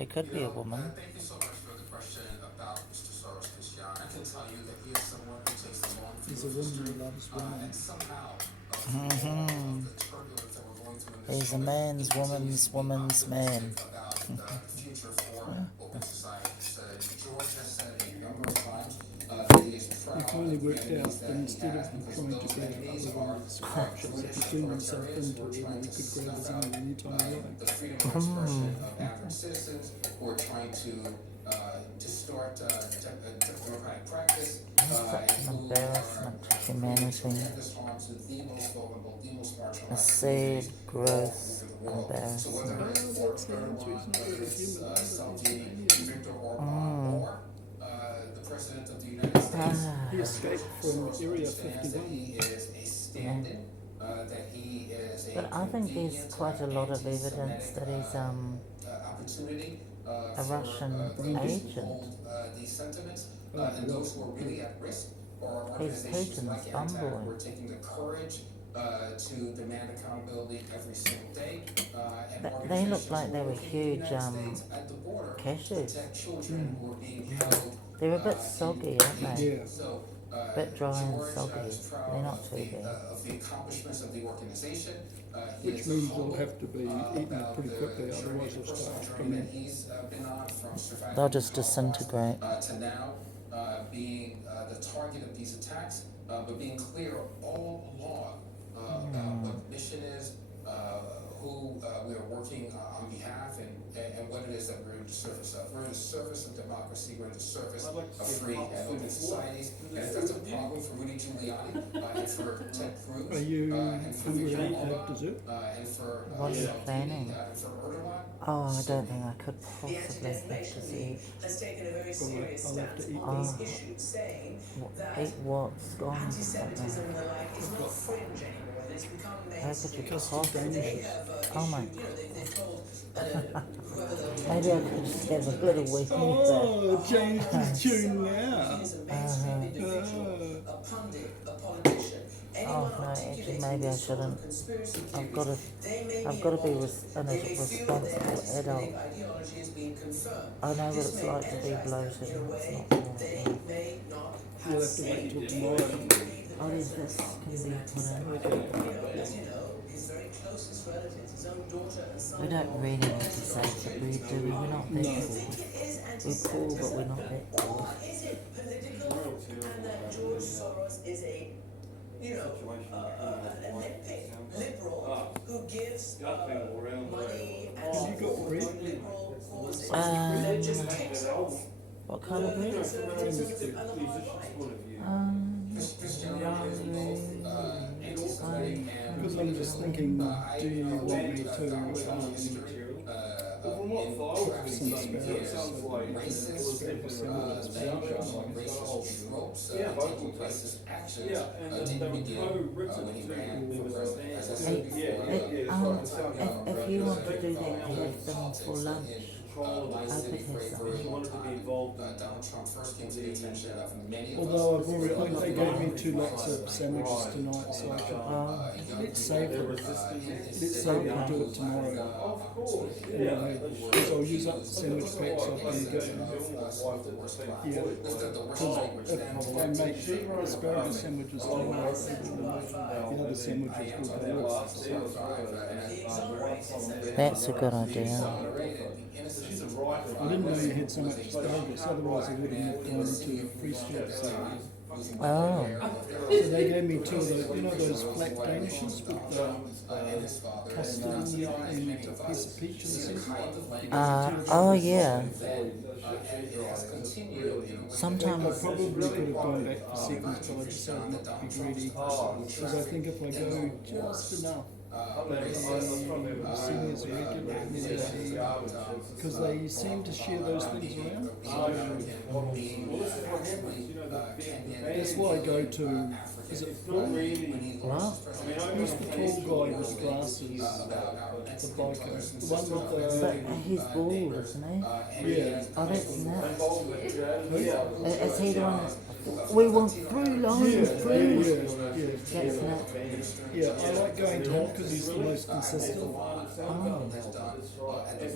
He could be a woman. Thank you so much for the question about Mr. Soros, Christian. I can tell you that he is someone who takes a long view He's a of woman history, who loves women. and somehow, through all of the turbulence that we're going through in this He's a moment, man's he continues woman's to be man. optimistic about the future for open society. George has said a number of times that he is proud You finally of the worked out enemies that that he instead has, of because trying to those grab enemies other are women's crotches, if you tune yourself into it, you could grab as many anytime you the like. freedom of expression of average citizens who are trying to distort democratic practice Such and an who embarrassment to are humanity. tremendous harm to the most vulnerable, the most A marginalized sad, communities gross all over the world. So whether embarrassment. it's Well, that's the answer. Erdogan, He's not whether really it's human either. Saudi, He's an Viktor Orban, or the president of the United States, He escaped from Area understands that 51. he is a stand-in, that he is a But I think there's convenient, quite a lot of evidence that he's opportunity a Russian agent. hold these sentiments, and those who are really at risk are He's organizations like Putin's Anti envoy. who are taking the courage to demand accountability every single day. And They look like they were organizations working in the huge United States at the border to cashews. protect children who are being held. They're a bit soggy, aren't they? Yeah. So, A bit dry and George soggy. is proud They're not of too the, big. of the accomplishments of the organization. He Which is means they'll humble, have to be eaten about pretty the quickly, journey, otherwise the they'll personal start journey that coming. he's been on from surviving They'll just the Holocaust, disintegrate. to now being the target of these attacks, but being clear all along about what the mission is, who we are working on behalf, and what it is that we're in the service of. We're in the service of democracy. We're in the service of free and open societies. And if that's a problem for Rudy Giuliani, and for Ted Cruz, Are you and for hungry Viktor to have Orban, dessert? and for What are you Salvini, planning? and for Erdogan, Oh, I don't think I could possibly have to eat. has taken a very Well, serious I'll have to stance eat on these that. issues, saying that Eat what? Scones or anti-Semitism something? and the like is not fringe anymore. It's become How could you mainstream. possibly? They have Oh my. issued, they've told whoever the Maybe I could just have a little weekend there. Oh, changed his tune now. He is a mainstream individual, a pundit, a politician. Oh no, actually maybe I shouldn't. Conspiracy I've got to. they may I've be got to be involved. a They may feel that their responsible adult. anti-Semitic ideology is being confirmed. I know what This it's may like to be energize them bloated. in a It's way not good. they may not have You'll have to wait till tomorrow. Oh, there's this can be put in. As you know, his very closest relatives, his own daughter and son. We don't really need to say that we do. We're not that Do you poor. think it is We're poor, but we're not that poor. or is it political and that George Soros is a, an Olympic liberal who gives money and Have you got support bread? to liberal causes Um, that just kicks off What kind of bread? conservatism and the hard right? Christianity is both anti-Semitic and Because I'm just thinking, do you want me to introducing asparagus? racist tropes, taking racist actions, didn't begin when he ran for president. As I said before, If you want to do that, have them for lunch. I said could for have a some. very long time, Donald Trump first came to the attention of many of us. Although I've already, they gave me 2 lots of sandwiches tonight, so I can, let's save it. Let's save it and do it tomorrow. Yeah, because I'll use up the sandwich packs I've been given. Yeah, because if I make asparagus sandwiches tomorrow, the other sandwiches will go off. That's a good idea. I didn't know you had so much asparagus, otherwise I would have gone to free stores. Oh, So they gave me 2 of those, those black danishes with the custard in there and a piece of peach in the centre? oh yeah. I Sometimes, probably could have gone back for seconds, but I decided not to be greedy. Because I think if I go just enough, they see me as a regular, and then because they seem to share those things around. That's why I go to, is it Phil? what? Who's the tall guy with the glasses? The biker. The one with But he's bald, isn't he? yeah. Oh, that's nuts. Who? Is he the one? We want 3 lines, Yeah, please. yeah. That's nuts. Yeah, I like going to him because he's the most consistent. I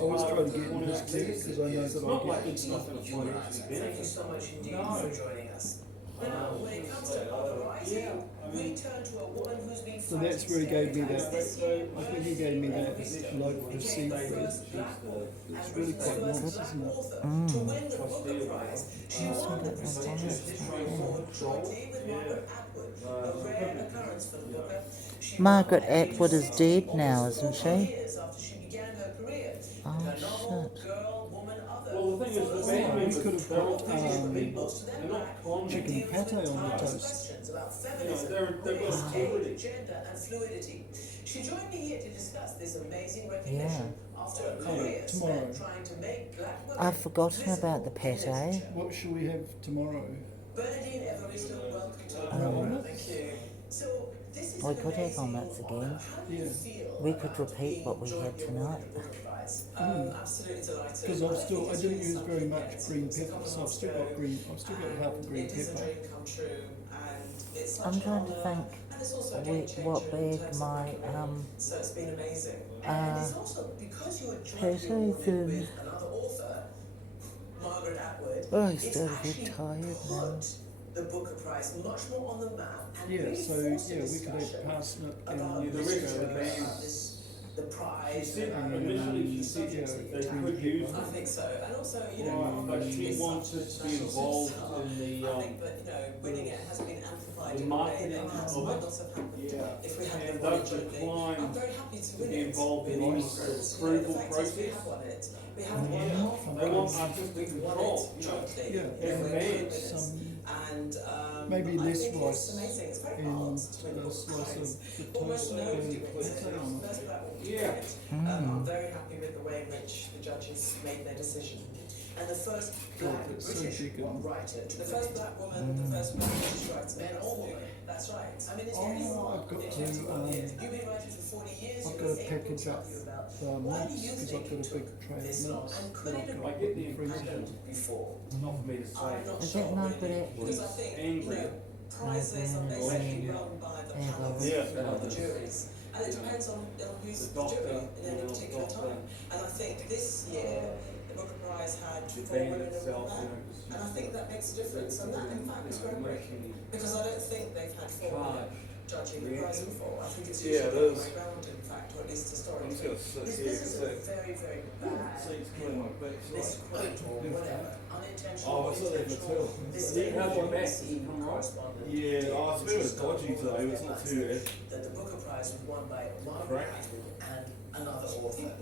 always try to get in his queue because I know that I'll get good stuff in a fight. Thank you so much indeed for joining us. Now, when it comes to other rising, we turn to a woman who's been So that's where he gave me that. I think he gave me that loaf of seafood. It's really quite nice, isn't it? To win the Booker Prize, she won the prestigious literary award jointly with Margaret Atwood, a rare occurrence for the Booker. She Margaret won it Atwood is dead now, isn't 4 she? years after she began her career. Oh, Her novel, shit. Girl, Woman, Other. Well, the thing is, the follows band on members We could have got most of them they're not black, con- chicken deals pate with on the timeless toast. questions about You know, feminism, they've got race, integrity. age, gender, and fluidity. She joined me here to discuss this amazing recognition after a career tomorrow. spent trying to make black women I've forgotten about the visible in pate. literature. What shall we have tomorrow? Bernadine Evaristo, welcome to the Oh. program. Thank you. So, this is We an could have amazing omelettes again. honor. How do you Yeah. feel We could about repeat being what we had jointly tonight. awarded the Booker Prize? Absolutely delighted. Because I I've think still, I it's didn't really use very something much that green it's a pepper, couple so I've months still got ago, I've still got half a green it is a pepper. dream come true, and it's such I'm an trying to honour, think and it's also a what game changer in bag terms of my recognition. So it's been amazing. And it's also because you were jointly potatoes awarded in. with another author, Margaret Atwood. Oh, I it's started to actually get tired now. put the Booker Prize much more on the map and Yeah, really so forced a yeah, we could have discussion parsnip about and the rest of the asparagus. bands. the prize, She said and initially she the said subjects yeah, that they you could use I it. think so, and also, you know, Right, but she it's wanted such a to be national involved superstar. in the, I think, but you know, winning it has been amplified the in a way marketing that perhaps of might it. not have happened Yeah. if we hadn't And won it they've jointly. declined I'm very happy to to win be it. involved in with any Oscars. approval The fact is we process. have won it. We haven't won Yeah. it half of They it. want artistic We've won control, it you know. jointly. Yeah, with and winners. some And maybe I less think rice it's amazing. It's very and hard a to win the Booker slice Prize. of good Almost toast nobody and wins it. pate on it. First black woman to Yeah. win it. I'm very happy with the way in which the judges made their decision. And the first black it's so British chicken. writer, the first black woman, the first black British writer, and all woman. That's right. I mean, it's very Oh, hard. I've got in to, 21 years. You've been writing for 40 years. I've you got were to able package tell up you about mince why do you because think I've got a it big took tray of this long? mince And that could it I've have got I get in the the freezer. happened before? Not for me to say. I'm not Is sure. it Margaret really, Atwood? because I think, you Angry. know, prizes are basically run by the panels Yeah. of the juries. And it depends on who's The the doctor, jury in any the particular doctor. time. And I think this year, the Booker Prize had The 4 band women and itself, one you man. know, And I think that makes a difference. And that, in fact, is groundbreaking. Because I don't think they've had 4 women judging the prize before. I think it's Yeah, usually it the is. other way round, in fact, or at least I'm historically. just gonna sit This here is a because very, very bad seats clean my back. misquote or whatever, unintentional Oh, or I saw that intentional. too. This Yeah, how's your back? BBC Come right? correspondent Yeah, did oh, it's was been a just dodgy go today, on but it's not headlines too bad. that the Booker Prize was won by Margaret Atwood and another author.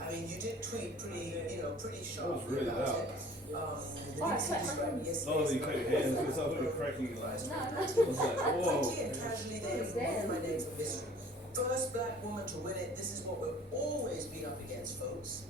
I mean, you did tweet pretty sharply really about loud. it. The BBC described yesterday Oh, as you the cut your hands most because I thought you were Booker cracking it. Prize. I was like, whoa. Pretty and casually they removed my name from history. First black woman to win it. This is what we've always been up against, folks.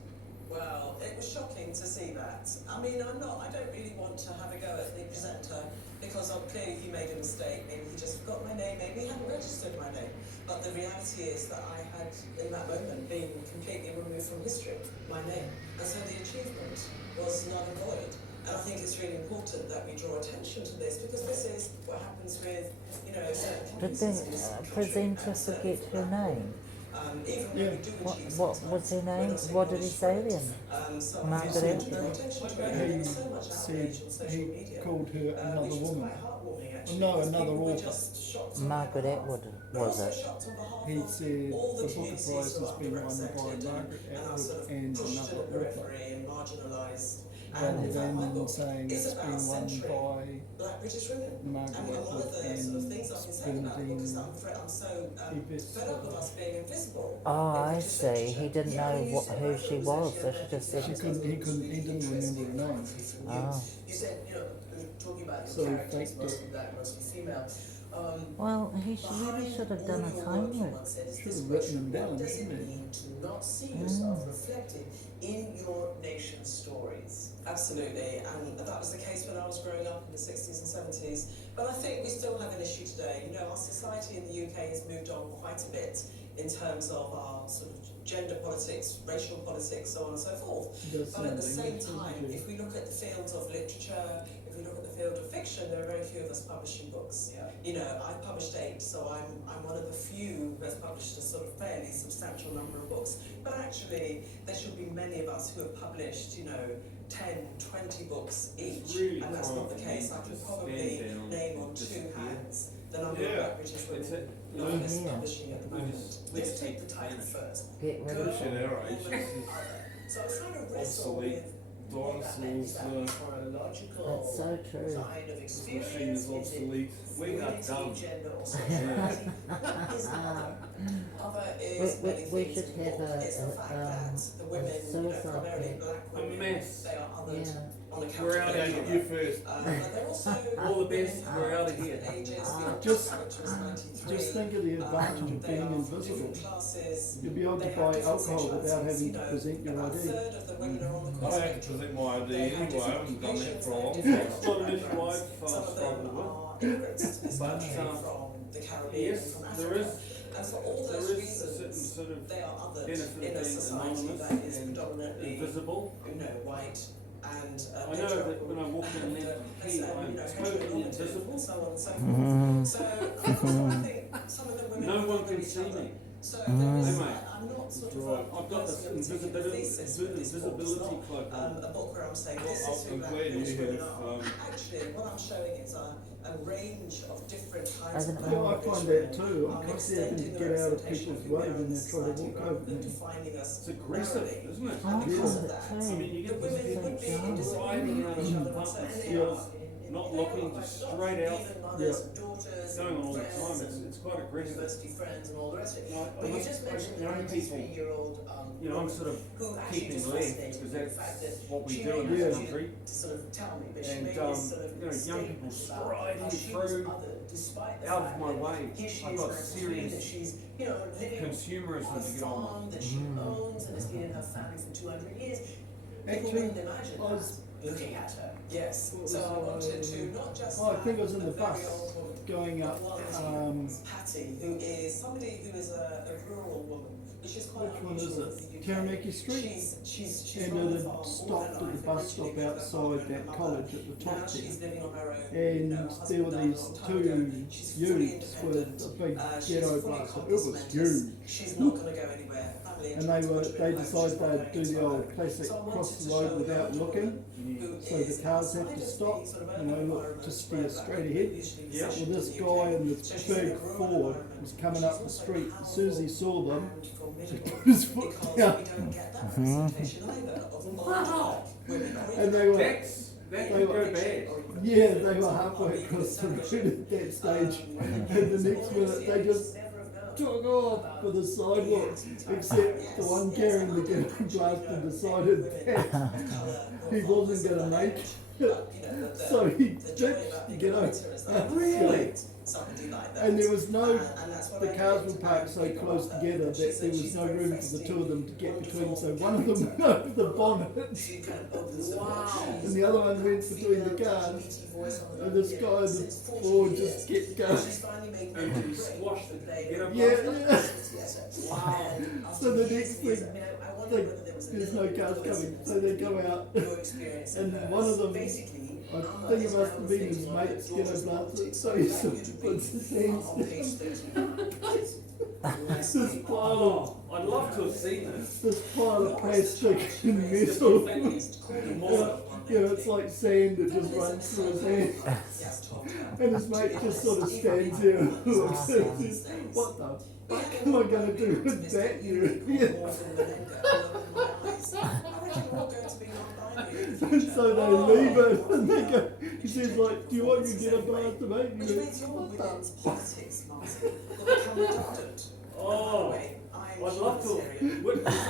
Well, it was shocking to see that. I mean, I don't really want to have a go at the presenter because clearly he made a mistake. Maybe he just forgot my name, maybe he hadn't registered my name. But the reality is that I had, in that moment, been completely removed from history, my name. And so the achievement was null and void. And I think it's really important that we draw attention to this because this is what happens with, certain Did pieces the in this country. presenter forget her name? Even when Yeah. we do What achieve was her sometimes, we're name? not What did he acknowledged say for it. then? So Margaret obviously, Atwood? draw attention to it. He There's so much said outrage on social he media, called her another which was woman. quite heartwarming, actually, No, because another people were author. just shocked on Margaret their behalf, Atwood, but was also it? shocked on behalf He of said all the Booker communities Prize who has are been won by underrepresented Margaret and are Atwood sort of and pushed another to the author, periphery and marginalised. rather And in fact, my than book saying is it's about been won centering by Black British women. Margaret And one of Atwood the sort of and things I've been saying about the book is that Bernadine I'm so Eves. fed up of us being invisible. Oh, in I British see. literature. He didn't Yeah, know you what, said who that she it was, so actually she just said, he didn't remember her name. oh. You said, talking about So your he characters, faked it. mostly black, mostly female. Well, he really should have done his homework. Should have written them down, What does it shouldn't he? mean to not see yourself reflected in your nation's stories? Absolutely, and that was the case when I was growing up in the 60s and 70s. But I think we still have an issue today. Our society in the UK has moved on quite a bit in terms of our sort of gender politics, racial politics, so on and so forth. Does But at the something, same time, doesn't it? if we look at the fields of literature, if we look at the field of fiction, there are very few of us publishing books. Yeah. You know, I've published 8, so I'm one of the few who has published a sort of fairly substantial number of books. But actually, there should be many of us who have published, you know, 10, 20 books each, really and that's not the hard case. I to can stand probably down name on and 2 disappear. hands the number Yeah, of Black British it's women a- novelists Yeah. publishing at the moment. Let's Take the title first. Get rid Girl, of in our age, woman, this is other. So I was trying to wrestle obsolete. with what that meant. Is that Dinosaurs, chronological That's so true. kind of machine experience? is obsolete. We are fluidity, dumb. gender, or sexuality? What is other? Other is many We things should in the have book. a- It's the fact that the women, you know, suicide primarily thing. black A women, mess. they are othered Yeah. on account We're of out their of here. colour. You first. But they're also All the best. women We're out of different here. ages. Just- character is 93. Just think of the advantage of They being are from invisible. different classes. You'll be able to They have buy different alcohol without sexualities, having you to know. present your About a ID. third of the women are on the I queer have to spectrum. present my ID They have anyway. I different haven't done that occupations, for a long they time. have It's not an different issue I've Some of them struggled with. are immigrants to this But, country from the Caribbean Yes, and from there Africa. is. And for all There those is a certain reasons, sort of they are othered benefit in of a being society anonymous that is and predominantly, invisible. you know, white and I know that when I walk down there, and, I'm you know, totally heteronormative invisible. and so on and so forth. So I think some of the women No are one can each see other. me. So there is, Hey, mate. I'm not sort of Right. I've got this personally taking a thesis with this book. It's invisibility not, cloak on. a book where I'm saying this Well, is who I'm Black glad you British women have, are. Actually, what I'm showing is a range of different kinds As of an Black Yeah, I British find women. that too. I'm constantly having to extending the get out of representation people's who we way are when in they try to society walk rather over than me. defining us It's aggressive, narrowly. isn't it? I And because find of it that, I too. mean, you the get women this would be thing in disagreement driving with out each of other the on certain apartment skills, areas. not looking just straight out. Even mothers and daughters Going on all the friends time. and It's quite aggressive. university friends and all the rest of it. No, But you just mentioned the young people, 93-year-old you know, I'm sort of who actually keeping just left fascinated because with the fact that that's what we she do in made this Yeah. country. to sort of tell me, but she And, made this sort of you know, young statement people about striding how she was through othered, despite the out of fact my that way. here she I've is got 93, serious that she's, you know, living consumerism on a to get on farm with. that she owns and has been in her family for 200 years. People Actually, wouldn't imagine I was- that looking at her. Yes. What So was I wanted I- to not just Oh, I think I was in have the a very bus old woman, going up. Patty, who is somebody who is a rural woman, which is quite Which one is unusual it? for the UK. Taranaki Street? She's And from the it farm had all stopped her at the life, bus originally stop with her father outside and her that mother. college at the Now top she's there. living on her own. And her there husband were died a these long time two ago. She's fully youths with independent. a big She's ghetto fully blaster. It compass was mentis. huge. She's not going to go anywhere. Family And they attracted decided to her. they'd do She's the not old going classic So I wanted cross to the show road the without older looking. woman who So the is cars have outside to of stop, the sort of you urban know, look, environment just where steer Black straight people ahead. usually Yeah. position Well, this in the guy UK. in this So she's in big a rural Ford environment. was coming She's up the also street. As soon as he saw them, and formidable put his foot because down. we don't get that representation either of older women. And they were- That They could were- go bad. yeah, they were halfway across the road at that stage. And the next minute they just took off for the sidewalk, except the one carrying the ghetto blaster decided that he wasn't going to make it. So he ditched the ghetto. Really? Somebody like that. And there was no, And that's what the I cars did. were parked so close together that there was no room for the two of them to get between, so one of them went over the bonnet She kind of opens the door. Wow. and the other one went between the cars. And this guy in the Ford just kept going. She's finally made And me he break squashed that it. they- Get up Yeah, last yeah. Wow. And So the after next years, thing, I mean, I wonder like, whether there was a there's no little cars coming, coincidence so they go out. your experience And hers. one of them, Basically, I Amma think it is must now have been his thinking of mate's her ghetto daughter's blaster, politics. so he That sort would of be puts his hands on down. page 13. This pile Oh, I'd love to have seen this. this pile of plastic and metal. You know, it's like sand that just runs through his hand. Yes, 12 times. And his mate just sort of stands here and looks at him and says, what the fuck am I going to do with that, you idiot? And so they leave it and they go, he says like, do you want your ghetto blaster, mate? And Which he means goes, your what the? women's politics, Martin, will become redundant. Oh, I'm I'd love to Unitarian. witness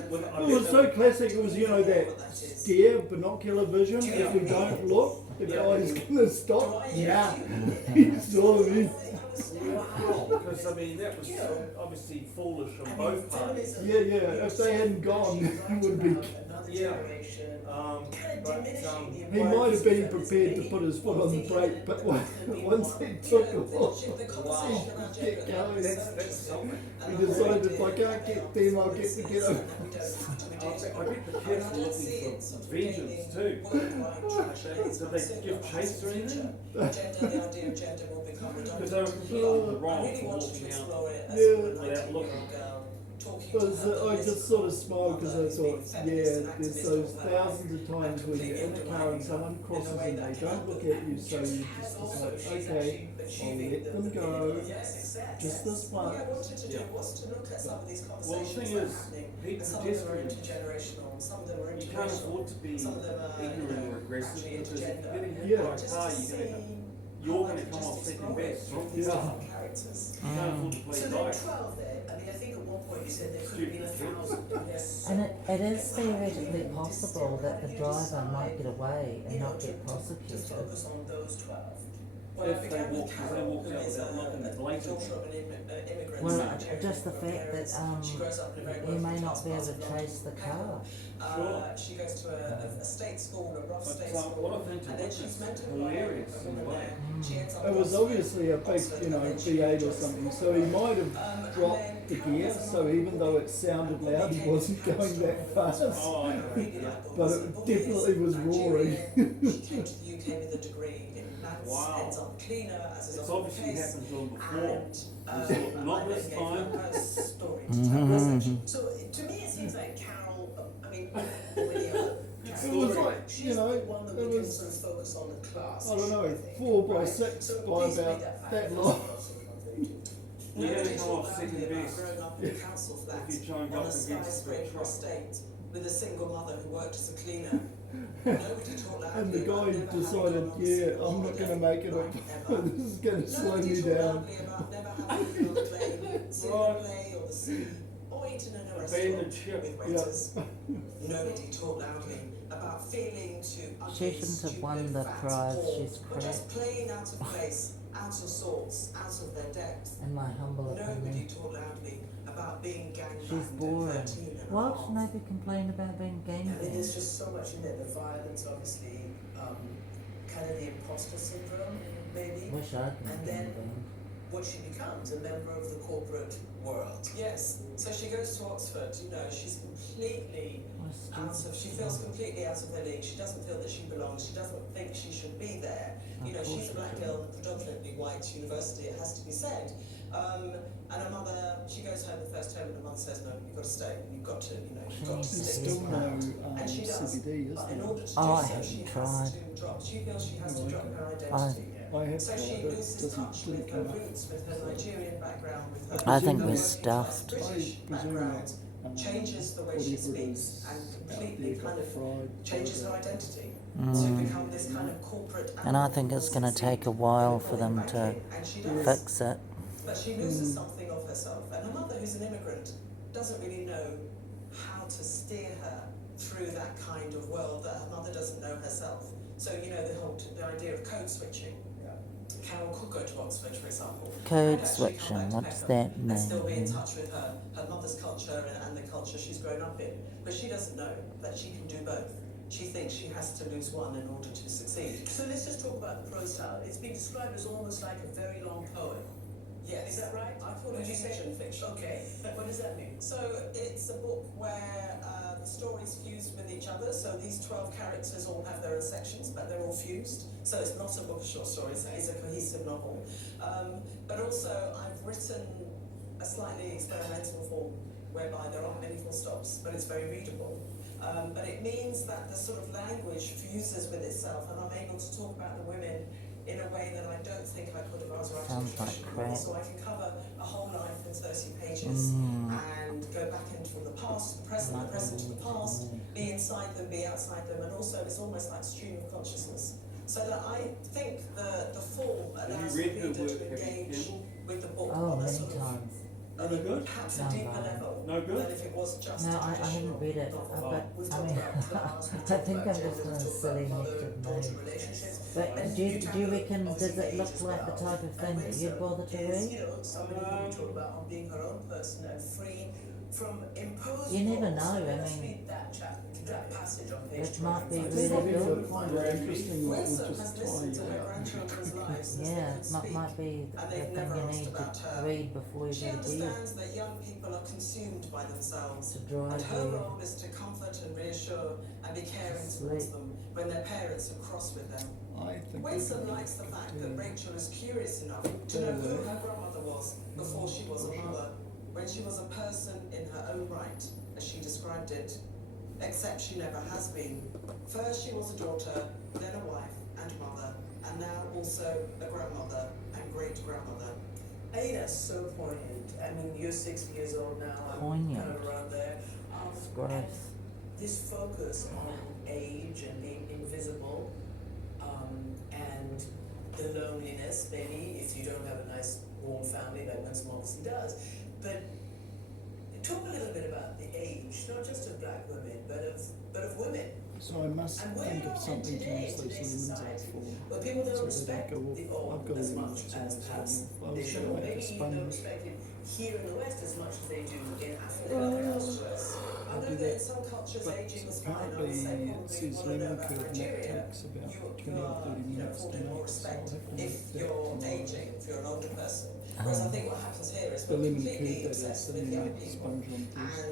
It was so classic, it was, you know, that stare, binocular vision, if we don't look, the guy's gonna stop. Yeah, he saw me. Wow, because I mean, that was obviously foolish on both parties. Yeah, yeah, if they hadn't gone, it would be, Yeah. generation, kind of But, diminishing the He might have been importance prepared of to this put his foot or on the thinking brake, but that there could be once more. he You took know, off, the conversation around he gender get going. is so That's interesting. something. And He I'm very decided if I clear can't that get there them, are I'll get to things get that them. we don't have to be I doing. think the And kids I are don't see looking it sort for of vengeance gaining too. worldwide traction anytime Did they soon. give But chase as or a anything? future, gender, the idea of gender will become Because they were redundant. completely in the I wrong really for wanted to walking out. explore it as Yeah. a Without 19-year-old girl talking But to her I just sort of smiled because I mother who's been thought, feminist yeah, and there's activist those all her thousands of life times and when you're in a completely car and undermining someone her crosses in a way and that they don't cannot look be. at you, so you just Also, decide, she's okay, actually I'll achieving let them the go. beginning of success. Just this What much. I wanted to do Yeah. was to look at some of these Well, the conversations thing that are is, happening. people And some of them are pedestrians, intergenerational, some of them are you can't interracial. afford to be Some of them are, ignorant or aggressive actually because if you're intergender. getting hit Yeah. by a Just car, to you're see going how I to could come just off second explore it best. through these Yeah. different characters. You can't afford to play So there are dice. 12 there. I mean, I think at one point you said there could have been 1,000. Yes. And it is theoretically possible that the driver might get away and not get To prosecuted. focus on those 12. Well, I If they began with walk- if they Carol, walked who out is without looking a blatantly. daughter of an immigrant. Well, Nigerian just the from fact that parents. She grows up in a very you wealthy may not class be able part to of London. trace the car. Sure. She goes to a state school, a rough But state what school, a thing to and then she's witness. meant to Hilarious a in a woman way. there. She ends up It in was Oxford, obviously a big, Oxford, you know, and then she V8 or joins something, the so he might have and dropped then the Carol gear, was a so mother even though it sounded who loud, he became wasn't a going that fast. Oh, I know. But it definitely was roaring. She came to the UK with a degree in maths, Wow. ends up cleaner, as is It's often the obviously case. happened to him before. And Not I this then gave her time. her story to Mhm. tell. So to me, it seems like Carol. I mean, really, It was like, you know, the one that it we can was, sort of focus on the class. I don't know, think, 4 by right? 6 So by please read about fact. that That's long. what I was thinking of doing. You're Nobody gonna come talked off second loudly about best growing up in a council flat if you try and go on up a against the skyscraper truck. estate with a single mother who worked as a cleaner. Nobody talked loudly And the about guy never having decided, gone on a yeah, single I'm not holiday. going to make it up. Right, ever. This is going to slow Nobody me talked down. loudly about never having been on a plane, seen a play or the sea, or eaten in a Abandoned restaurant ship. with waiters. Nobody talked loudly about feeling too ugly, She shouldn't have won the fat, prize, poor, she's or just correct. plain out of place, out of sorts, out of their depth. In my humble Nobody opinion. talked loudly about being gangbanged She's at boring. 13 and a What? half. Nobody complained about being I mean, gangbanged? there's just so much in there. The violence, obviously, kind of the imposter syndrome, maybe. Wish I'd been And then- gangbanged. What she becomes, a member of the corporate world. Yes. So she goes to Oxford. You know, she's completely out of. She feels completely out of her league. She doesn't feel that she belongs. She doesn't think she should be there. You know, she's a black girl at a predominantly white university. It has to be said. And her mother, she goes home the first term, and her mother says, "No, you've got to stay. You've got to, you know, you've got to There's stick still with no her." And she does. CBD, But is in there? order to do Oh, I so, haven't she has tried. to drop. She feels she has to Oh, drop okay. her identity. I have So tried, she but it loses touch didn't with her come up. roots, with her Nigerian background, with her I think we're working class stuffed. British I presume background, that, changes the way she whatever it speaks is and out completely there kind got of fried changes her by the- identity to Mm. become this kind of corporate. And I think it's going to take a while for them to And she does. fix it. But she loses something of herself. And her mother, who's an immigrant, doesn't really know how to steer her through that kind of world that her mother doesn't know herself. So, you know, the idea of code switching. Carol could go to Oxford, for example. Code and actually come switching, back to what does Peckham that and still be in mean? touch with her mother's culture and the culture she's grown up in. But she doesn't know that she can do both. She thinks she has to lose one in order to succeed. So let's just talk about the prose style. It's been described as almost like a very long poem. Yes. Is that right? I thought it was fiction. Okay. What does that mean? So it's a book where the stories fuse with each other. So these 12 characters all have their own sections, but they're all fused. So it's not a book of short stories. It's a cohesive novel. But also I've written a slightly experimental form whereby there aren't many full stops, but it's very readable. But it means that the sort of language fuses with itself, and I'm able to talk about the women in a way that I don't think I could if I was writing Sounds a like traditional novel. crap. So I can cover a whole life in 30 pages and go back into from the past, the present to the past, be inside them, be outside them, and also it's almost like stream of consciousness. So that I think the form Have allows you the read her reader work? to Have you engage Campbell? with the book Oh, on a many sort of times. No good? perhaps a No, deeper no. level No good? than if it was just No, a I haven't read it, novel. but We've I talked mean, about class, we've I talked think about I'm gender, just we've going to talked silly about method mother-daughter name. relationships. But And do you tackle reckon, does obviously it age look as like the well. type of thing And that you'd Winston bother to is, read? you know, somebody who talk about on being her own person and free from imposed You never laws. know, I Let's mean- read that passage on page It might be 25. really Maybe good. I find it interesting, like we'll Wilson just has tie listened to you her up. grandchildren's lives since Yeah, they could speak. might be and the they've thing never you asked need about to her. read before you She go to bed. understands that young people are consumed by themselves, To and drive her you role is to comfort and reassure and be caring Sleep. towards them when their parents are cross with them. I think Wilson likes the fact that Rachel is curious enough to know who her grandmother was before she was a mother, when she was a person in her own right, as she described it, except she never has been. First she was a daughter, then a wife and mother, and now also a grandmother and great-grandmother. Ada, so poignant. I mean, you're 60 years old now, I'm Poignant. kind of around there. It's gross. This focus on age and being invisible, and the loneliness, maybe, if you don't have a nice, warm family, like Winsome obviously does. But talk a little bit about the age, not just of black women, but of women. So I must And where think you're of something to today, use those today's lemons out society, for. But people don't So they respect don't go off. the I've old got as lemons much in as this perhaps one. I they was should. going to Maybe make a you don't sponge. respect it here in the West as much as they do in Africa and elsewhere. I know that in some cultures But aging was fine. I would apparently say it probably says one of lemon them curd and that Nigeria. takes about You 20 or 30 minutes to afforded more make, so I'll respect have to if make that you're tomorrow. aging, if you're an older person. Whereas I think what happens here is The we're lemon completely curd that is, obsessed and with then young make the people. sponge on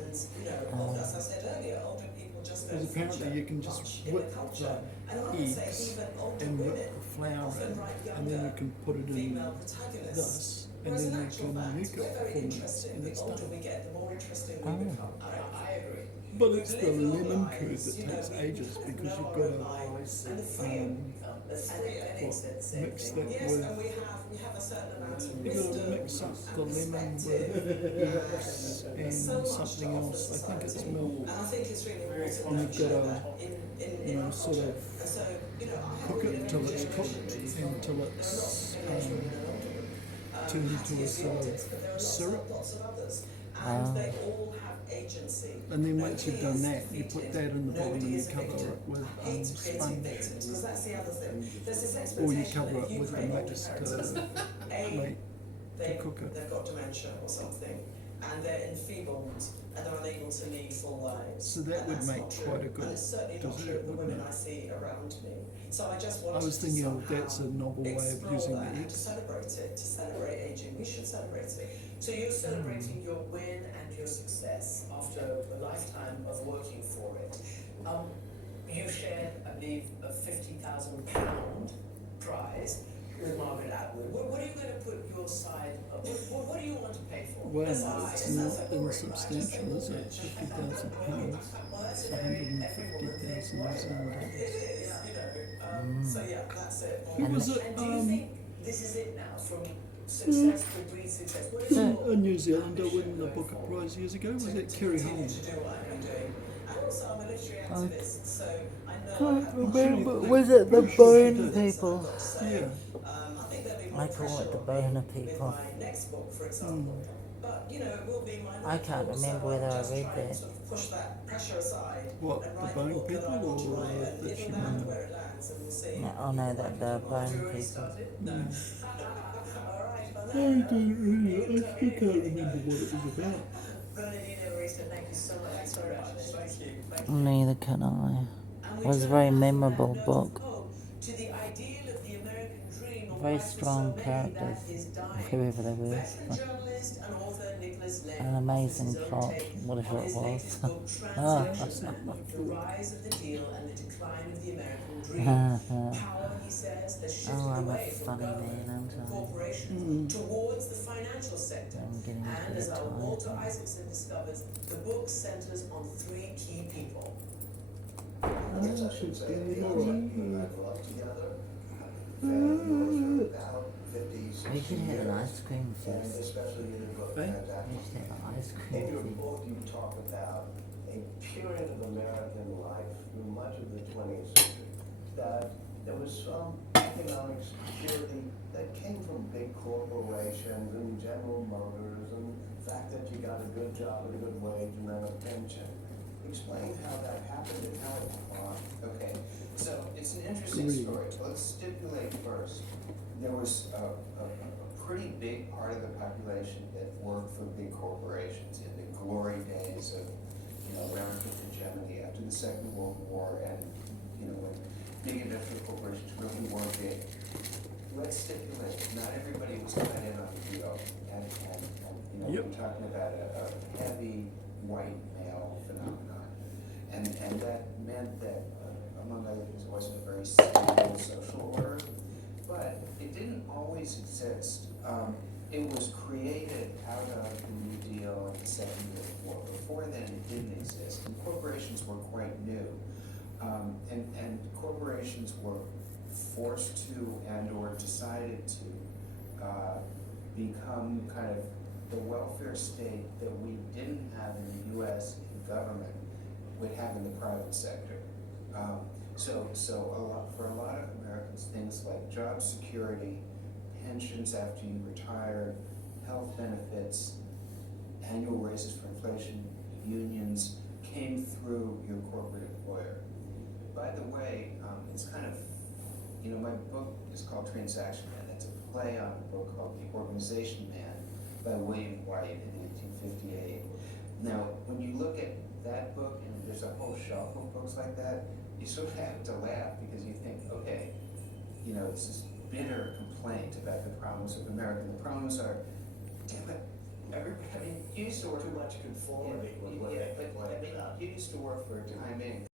this. And, you know, as I said earlier, older people just don't Because apparently feature you can just much in the whip culture. the And I would say eggs even older and whip women the flour often in, write and then you younger can put it in female protagonists. this, and Whereas then in you actual can fact, make it we're very 4 minutes, interested. and The it's older done. we get, the more interesting we Oh. become. I agree. But it's We've the lived long lemon lives, curd that you know, takes we ages kind of because know you've our got own lives, and the freer we become. The freer. what, mix that Yes, with, and we have a certain amount of you've got to wisdom mix up the and lemon perspective. with eggs So and much something to offer else. I think it's society. milk. And I think it's really important And to you've show got to, that in you know, our sort culture. of And so, you know, I have cook really it till young it's cooked generations until there are lots it's of generations women and older women. turned Hattie into a is the sort of oldest, but there are syrup. lots of others. Ah. And they all have agency. And then once you've Nobody done is that, you put defeated. that in the bottom and Nobody you is a cover victim. it with I hate creating sponge. victims, because that's the other thing. There's this Or you expectation cover that it if you with the create older mix characters, to make, they, cook it. they've got dementia or something, and they're enfeebled, and they're unable to lead full lives. So that And would that's make not true. quite a good And it's certainly not true dessert, of the wouldn't women it? I see around me. So I just I wanted was to thinking, oh, somehow that's a novel way of explore using the that and to eggs. celebrate it, to celebrate aging. We should celebrate it. So you're celebrating your win and your success after a lifetime of working for it. You shared, I believe, a £50,000 prize with Margaret Atwood. What are you going to put your side of? What do you want to pay for? Well, As I- it's as not a boring, insubstantial, is it? £50,000. Well, that's It's a very everyone 150,000 It New Zealand is, you know. So yeah, that's it. Who was it? And do you think this is it now from success to breed success? What is your A New Zealander winning the Booker Prize years ago, was it Kerry continue Holmes? to do what I've been doing? And also I'm a literary activist, so I know I Can't have much remember. more Was it the Pretty sure she bone did. people? Yeah. I think there'll be I more call it pressure the on boner me people. with my next book, for example. But you know, it will be my I can't novel, so remember I'm whether I just read trying to that. sort of push that pressure aside. What, and the write bone book that I people want to or write, and that it'll she land won? where it lands, and we'll see. No, oh no, that the bone Have you already people. started? No. All right, well, I don't really, I still can't remember what it was about. Bernardino Risa, thank you so much. Thanks very much. Thank you. Thank you. Neither can I. And we It was a turn very now from that memorable note of book. hope to the ideal of the American dream, a Very wife for strong so many characters, that is dying. whoever they were. Veteran journalist and author Nicholas Lane An amazing offers his own plot, take whatever on it his was. latest book, Ah. Translation, The Rise of the Deal and the Decline of the American Dream. Power, he says, has shifted Oh, I'm a away from funny government man, and aren't I? corporations towards the financial sector. I'm getting a And bit as our tired. Walter Isaacson discovers, the book centers on 3 key people. I should be alright. We should have an ice cream fest. Especially in the book, Eh? We should have an ice In cream your fest. book, you talk about a period of American life through much of the 20th century that there was some economic security that came from big corporations and General Motors and the fact that you got a good job at a good wage and then a pension. Explain how that happened and how it declined. Okay, so it's an interesting Great. story. Let's stipulate first, there was a pretty big part of the population that worked for big corporations in the glory days of, American hegemony after the Second World War, and, when big industrial corporations really were big. Let's stipulate, not everybody was cut in on the deal, and Yep. we're talking about a heavy white male phenomenon. And that meant that, among other things, it wasn't a very stable social order, but it didn't always exist. It was created out of the New Deal and the Second World War. Before then, it didn't exist, and corporations were quite new. And corporations were forced to and/or decided to become kind of the welfare state that we didn't have in the U.S. government would have in the private sector. So for a lot of Americans, things like job security, pensions after you retire, health benefits, annual raises for inflation, unions came through your corporate employer. By the way, it's kind of, my book is called Transaction Man. It's a play on a book called The Organization Man by William White in 1858. Now, when you look at that book, and there's a whole shelf of books like that, you sort of have to laugh because you think, okay, this is bitter complaint about the problems of America. The problems are, damn it, everybody, you used to work Too much conformity with what yeah, they but complain about. you used to work for a time Inc.